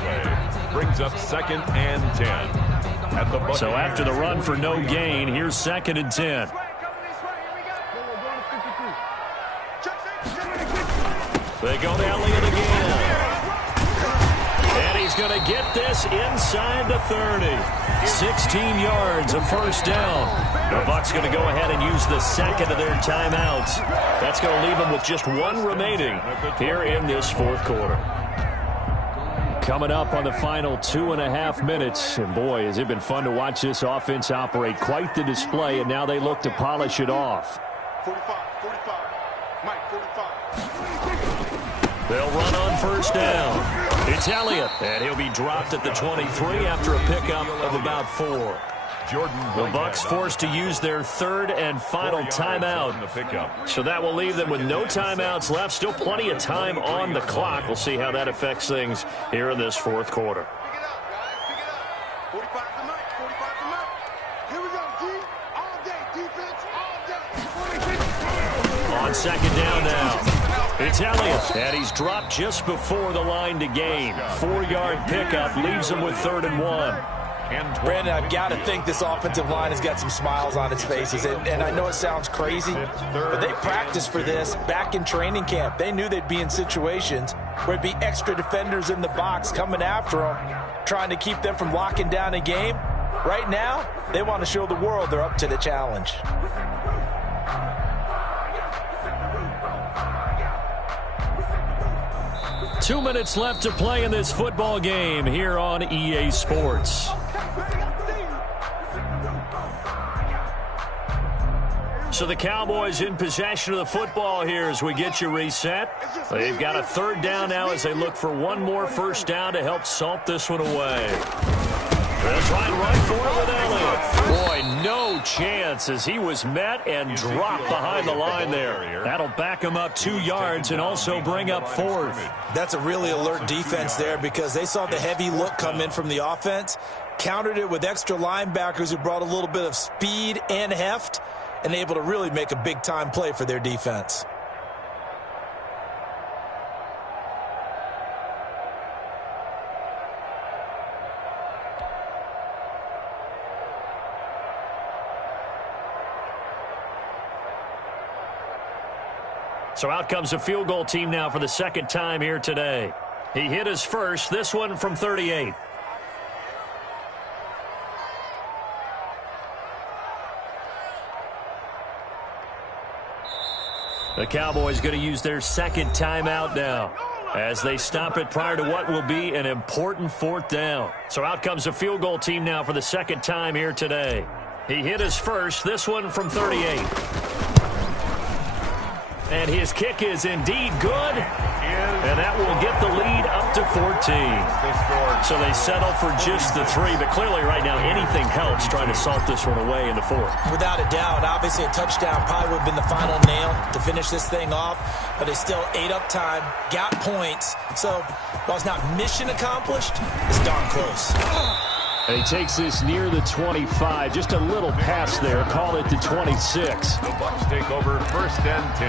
Brings up 2nd and 10. At the so after the run for no gain, here's 2nd and 10. They go to Elliott again. And he's going to get this inside the 30. 16 yards, a 1st down. The Bucs going to go ahead and use the 2nd of their timeouts. That's going to leave them with just 1 remaining here in this 4th quarter. Coming up on the final 2.5 minutes. And boy, has it been fun to watch this offense operate. Quite the display, and now they look to polish it off. 45, Mike, 45. They'll run on 1st down. It's Elliott, and he'll be dropped at the 23 after a pickup of about 4. The Bucs forced to use their 3rd and final timeout. So that will leave them with no timeouts left. Still plenty of time on the clock. We'll see how that affects things here in this 4th quarter. On 2nd down now. It's Elliott, and he's dropped just before the line to gain. 4-yard pickup leaves him with 3rd and 1. Brandon, I've got to think this offensive line has got some smiles on its faces. And I know it sounds crazy, but they practiced for this back in training camp. They knew they'd be in situations where there'd be extra defenders in the box coming after them, trying to keep them from locking down a game. Right now, they want to show the world they're up to the challenge. Two minutes left to play in this football game here on EA Sports. So the Cowboys in possession of the football here as we get you reset. They've got a 3rd down now as they look for one more 1st down to help salt this one away. They'll try and run for it with Elliott. Boy, no chance as he was met and dropped behind the line there. That'll back him up 2 yards and also bring up 4th. That's a really alert defense there because they saw the heavy look come in from the offense, countered it with extra linebackers who brought a little bit of speed and heft, and able to really make a big-time play for their defense. So out comes a field goal team now for the 2nd time here today. He hit his first, this one from 38. The Cowboys going to use their 2nd timeout now as they stop it prior to what will be an important 4th down. So out comes a field goal team now for the 2nd time here today. He hit his first, this one from 38. And his kick is indeed good, and that will get the lead up to 14. So they settle for just the 3, but clearly right now anything helps trying to salt this one away in the 4th. Without a doubt, obviously a touchdown probably would have been the final nail to finish this thing off, but it's still ate up time, got points. So while it's not mission accomplished, it's darn close. And he takes this near the 25, just a little pass there, call it the 26. The Bucs take over 1st and 10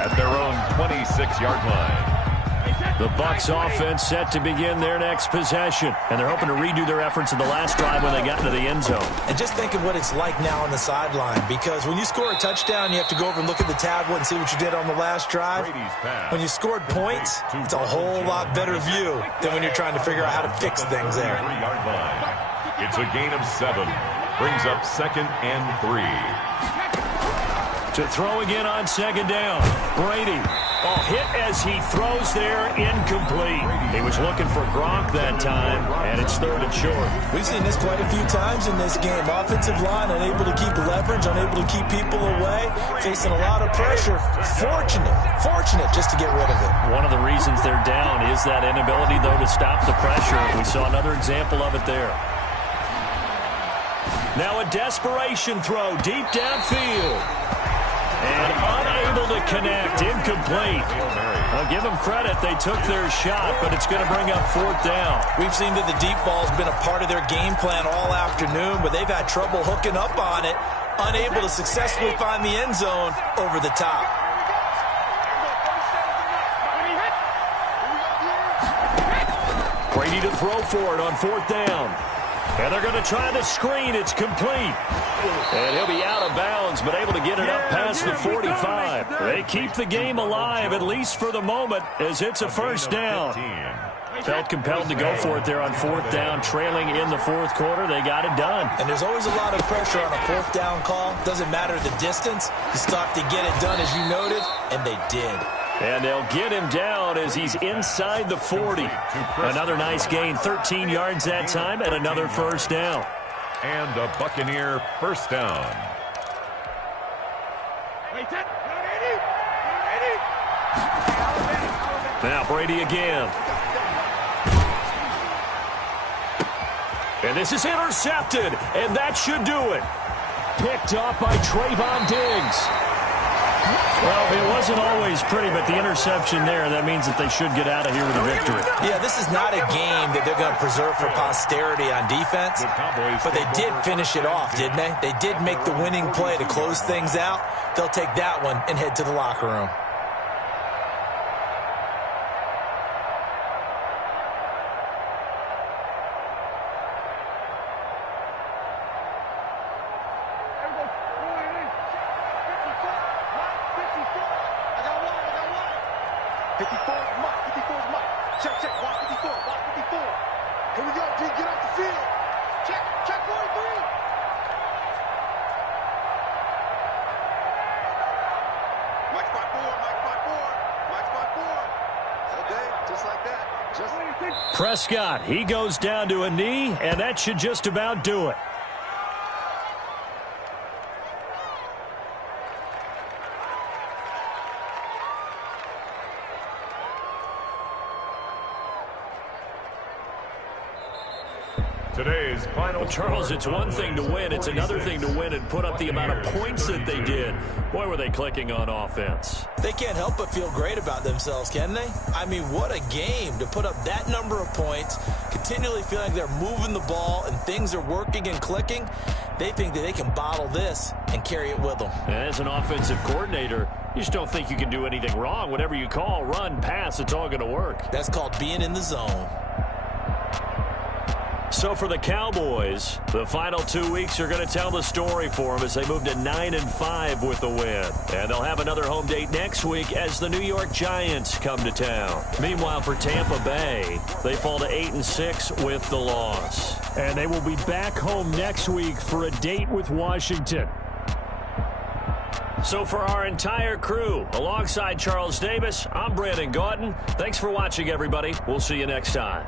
at their own 26-yard line. The Bucs offense set to begin their next possession, and they're hoping to redo their efforts in the last drive when they got into the end zone. And just think of what it's like now on the sideline, because when you score a touchdown, you have to go over and look at the tablet and see what you did on the last drive. When you scored points, it's a whole lot better view than when you're trying to figure out how to fix things there. It's a gain of 7. Brings up 2nd and 3. To throw again on 2nd down. Brady. Oh, hit as he throws there, incomplete. He was looking for Gronk that time, and it's 3rd and short. We've seen this quite a few times in this game. Offensive line unable to keep leverage, unable to keep people away, facing a lot of pressure. Fortunate just to get rid of it. One of the reasons they're down is that inability, though, to stop the pressure. We saw another example of it there. Now a desperation throw deep downfield. And unable to connect, incomplete. I'll give them credit, they took their shot, but it's going to bring up 4th down. We've seen that the deep ball's been a part of their game plan all afternoon, but they've had trouble hooking up on it, unable to successfully find the end zone over the top. Brady to throw for it on 4th down. And they're going to try the screen. It's complete. And he'll be out of bounds, but able to get it up past the 45. They keep the game alive, at least for the moment, as it's a 1st down. Felt compelled to go for it there on 4th down, trailing in the 4th quarter. They got it done. And there's always a lot of pressure on a 4th down call. Doesn't matter the distance. You stop to get it done, as you noted, and they did. And they'll get him down as he's inside the 40. Another nice gain, 13 yards that time, and another 1st down. And a Buccaneer 1st down. Now Brady again. And this is intercepted, and that should do it. Picked up by Trayvon Diggs. Well, it wasn't always pretty, but the interception there, that means that they should get out of here with a victory. Yeah, this is not a game that they're going to preserve for posterity on defense, but they did finish it off, didn't they? They did make the winning play to close things out. They'll take that one and head to the locker room. 54 is Mike. 54 is Mike. Check, check. Watch 54. Watch 54. Here we go, G. Get off the field. Check. Check 43. Mike spot 4. Mike spot 4. Mike spot 4. Okay, just like that. Prescott, he goes down to a knee, and that should just about do it. Today's final. Well, Charles, it's one thing to win. It's another thing to win and put up the amount of points that they did. Boy, were they clicking on offense. They can't help but feel great about themselves, can they? I mean, what a game to put up that number of points, continually feeling like they're moving the ball and things are working and clicking. They think that they can bottle this and carry it with them. As an offensive coordinator, you just don't think you can do anything wrong. Whatever you call, run, pass, it's all going to work. That's called being in the zone. So for the Cowboys, the final 2 weeks are going to tell the story for them as they move to 9-5 with the win. And they'll have another home date next week as the New York Giants come to town. Meanwhile, for Tampa Bay, they fall to 8-6 with the loss. And they will be back home next week for a date with Washington. So for our entire crew, alongside Charles Davis, I'm Brandon Gaudin. Thanks for watching, everybody. We'll see you next time.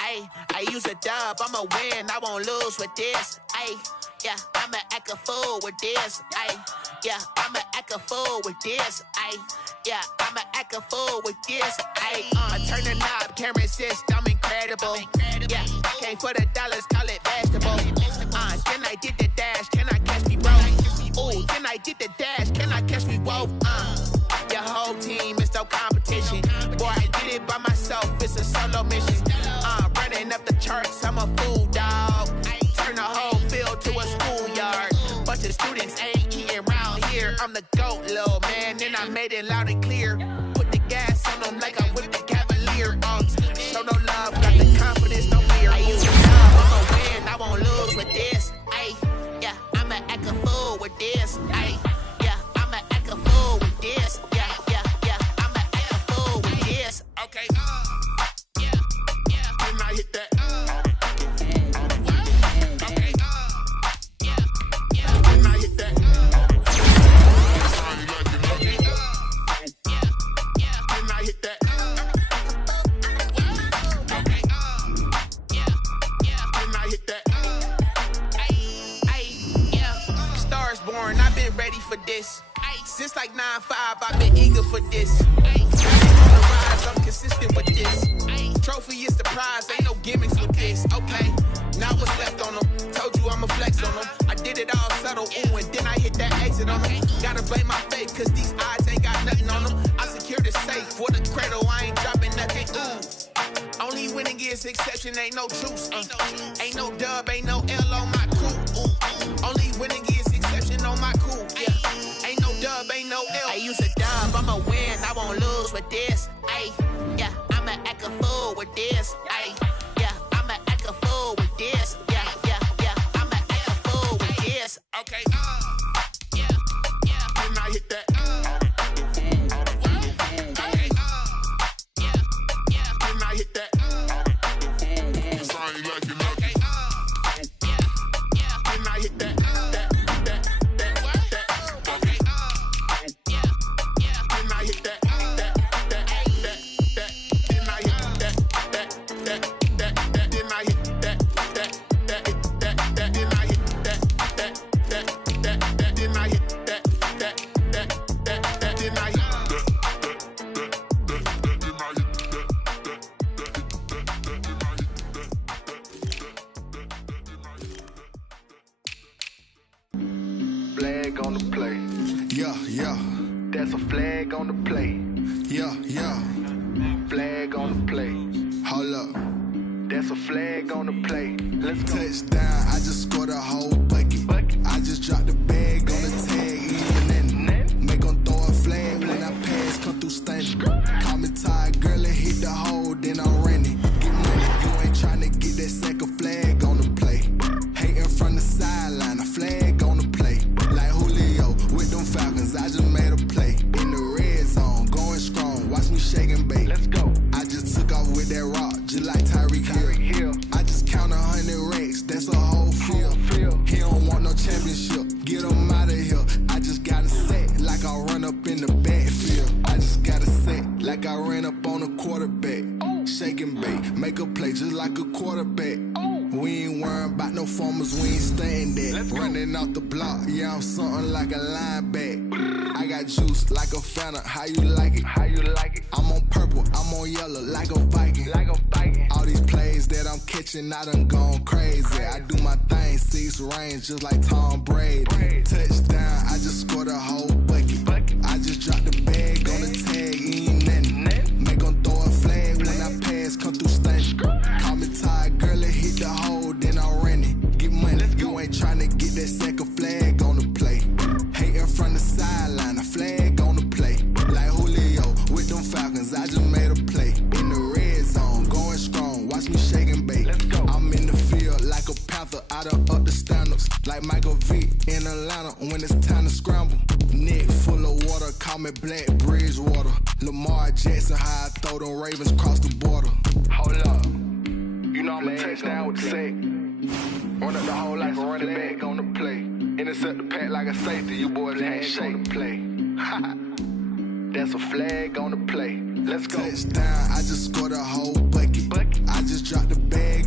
I use a dub, I'ma win, I won't lose with this. Yeah, I'ma act a fool with this. Yeah, I'ma act a fool with this. Yeah, I'ma act a fool with this. I turn the knob, can't resist, I'm incredible. Yeah, came for the dollars, call it vegetable. Then I did the dash, can I catch me, bro? Ooh, then I did the dash, can I catch me, whoa? Your whole team is no competition. Boy, I did it by myself, it's a solo mission. Running up the charts, I'm a fool, dog. Turn the whole field to a schoolyard. Bunch of students ain't eating round here. I'm the GOAT, little man, and I made it loud and clear. Put the gas on them like I whipped the Cavalier. Show no love, got the confidence, no fear. I use love, I'ma win, I won't lose with this. Yeah, I'ma act a fool with this. Yeah, I'ma act a fool with this. Yeah, I'ma act a fool with this. Okay, yeah, then I hit that. Ready for this. Since like 9-5, I've been eager for this. On the rise, I'm consistent with this. Trophy is the prize, ain't no gimmicks with this. Okay, now what's left on them? Told you I'ma flex on them. I did it all subtle, ooh, and then I hit that exit on them. Gotta blame my faith, cause these odds ain't got nothing on them. I secured the safe for the cradle, I ain't dropping nothing, ooh. Only winning is exception, ain't no truce. Ain't no dub, ain't no L on my crew. Ooh. Only winning is exception on my crew. Yeah. Ain't no dub, ain't no L. I use a dub, I'ma win, I won't lose with this. Yeah, I'ma act a fool with this. Yeah, I'ma act a fool with this. Yeah, I'ma act a fool with this. Okay, yeah, then I hit that. Flag on the play. Yeah. That's a flag on the play. Yeah. Flag on the play. Hold up. That's a flag on the play. Let's go. Touchdown, I just scored a whole bucket. I just dropped the bag on the tag, even then. Make them throw a flag when I pass, come through stunning. Call me tired, girl, and hit the hole, then I'm running. Get money, you ain't trying to get that second flag on the play. Hating from the sideline, a flag on the play. Like Julio with them Falcons, I just made a play. In the red zone, going strong, watch me shake and bake. Let's go. I just took off with that rock, just like Tyreek Hill. I just count 100 racks, that's a whole field. He don't want no championship, get him out of here. I just got a set, like I run up in the backfield. I just got a set, like I ran up on a quarterback. Shake and bake, make a play just like a quarterback. We ain't worrying about no formers, we ain't staying there. Running off the block, yeah, I'm something like a linebacker. I got juice like a Fanta, how you like it? I'm on purple, I'm on yellow, like a Viking. All these plays that I'm catching, I done gone crazy. I do my thing, 6 range, just like Tom Brady. Touchdown, I just scored a whole bucket. I just dropped the bag on the tag, ain't nothing. Make them throw a flag when I pass, come through stunning. Call me tired, girl, and hit the hole, then I'm running. Get money, you ain't trying to get that second flag on the play. Hating from the sideline, a flag on the play. Like Julio with them Falcons, I just made a play. In the red zone, going strong, watch me shake and bake. I'm in the field like a panther, I done up the standards. Like Michael Vick in Atlanta when it's time to scramble. Neck full of water, call me Black Bridgewater. Lamar Jackson, how I throw them Ravens across the border. Hold up, you know I'm a touchdown with the sack. Run up the hole like a running back on the play. Intercept the pack like a safety, you boys ain't shake the play. That's a flag on the play. Let's go. Touchdown, I just scored a whole bucket. I I just dropped the bag